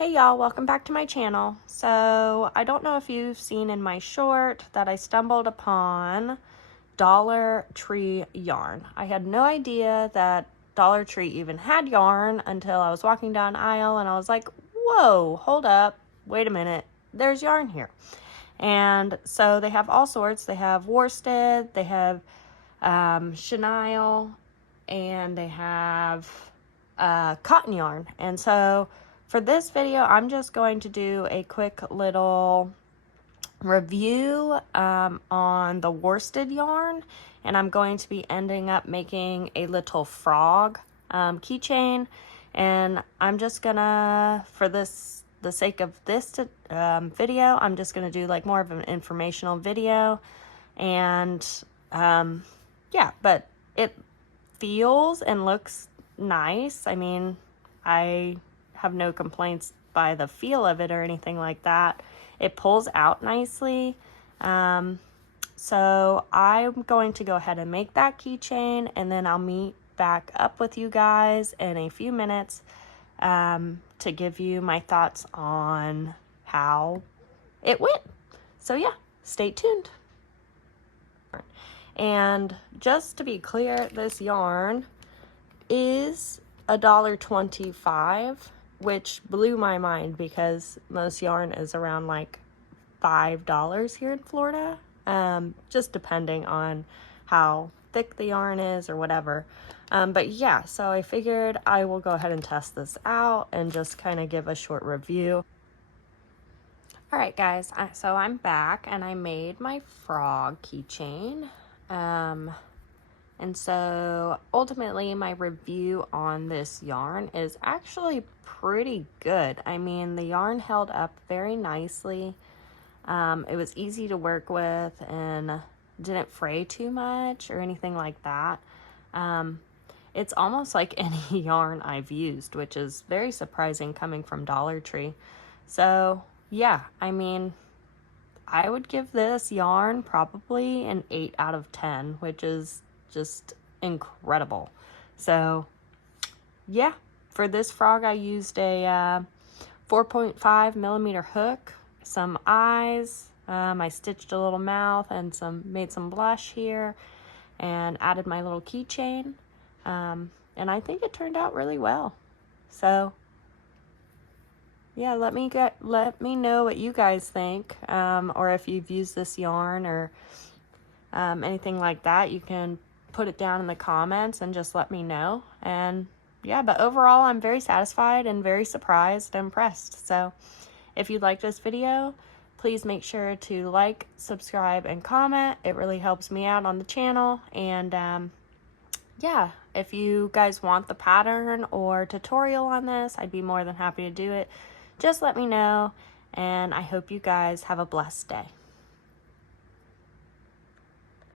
Hey y'all, welcome back to my channel. So I don't know if you've seen in my short that I stumbled upon Dollar Tree yarn. I had no idea that Dollar Tree even had yarn until I was walking down an aisle and I was like, whoa, hold up, wait a minute, there's yarn here. And so they have all sorts. They have worsted, they have chenille, and they have cotton yarn. And so for this video, I'm just going to do a quick little review on the worsted yarn, and I'm going to be ending up making a little frog keychain. And I'm just gonna, for the sake of this video, I'm just gonna do like more of an informational video. And yeah, but it feels and looks nice. I mean, I have no complaints by the feel of it or anything like that. It pulls out nicely. So I'm going to go ahead and make that keychain, and then I'll meet back up with you guys in a few minutes to give you my thoughts on how it went. So yeah, stay tuned. And just to be clear, this yarn is $1.25, which blew my mind because most yarn is around like $5 here in Florida, just depending on how thick the yarn is or whatever. But yeah, so I figured I will go ahead and test this out and just kind of give a short review. All right, guys, so I'm back and I made my frog keychain. And so ultimately my review on this yarn is actually pretty good. I mean, the yarn held up very nicely. It was easy to work with and didn't fray too much or anything like that. It's almost like any yarn I've used, which is very surprising coming from Dollar Tree. So yeah, I mean, I would give this yarn probably an 8 out of 10, which is just incredible. So yeah, for this frog I used a 4.5 millimeter hook, some eyes, I stitched a little mouth and made some blush here and added my little keychain, and I think it turned out really well. So yeah, let me know what you guys think, or if you've used this yarn or anything like that. You can put it down in the comments and just let me know. And yeah, but overall I'm very satisfied and very surprised and impressed. So if you like this video, please make sure to like, subscribe, and comment. It really helps me out on the channel. And yeah, if you guys want the pattern or tutorial on this, I'd be more than happy to do it. Just let me know, and I hope you guys have a blessed day.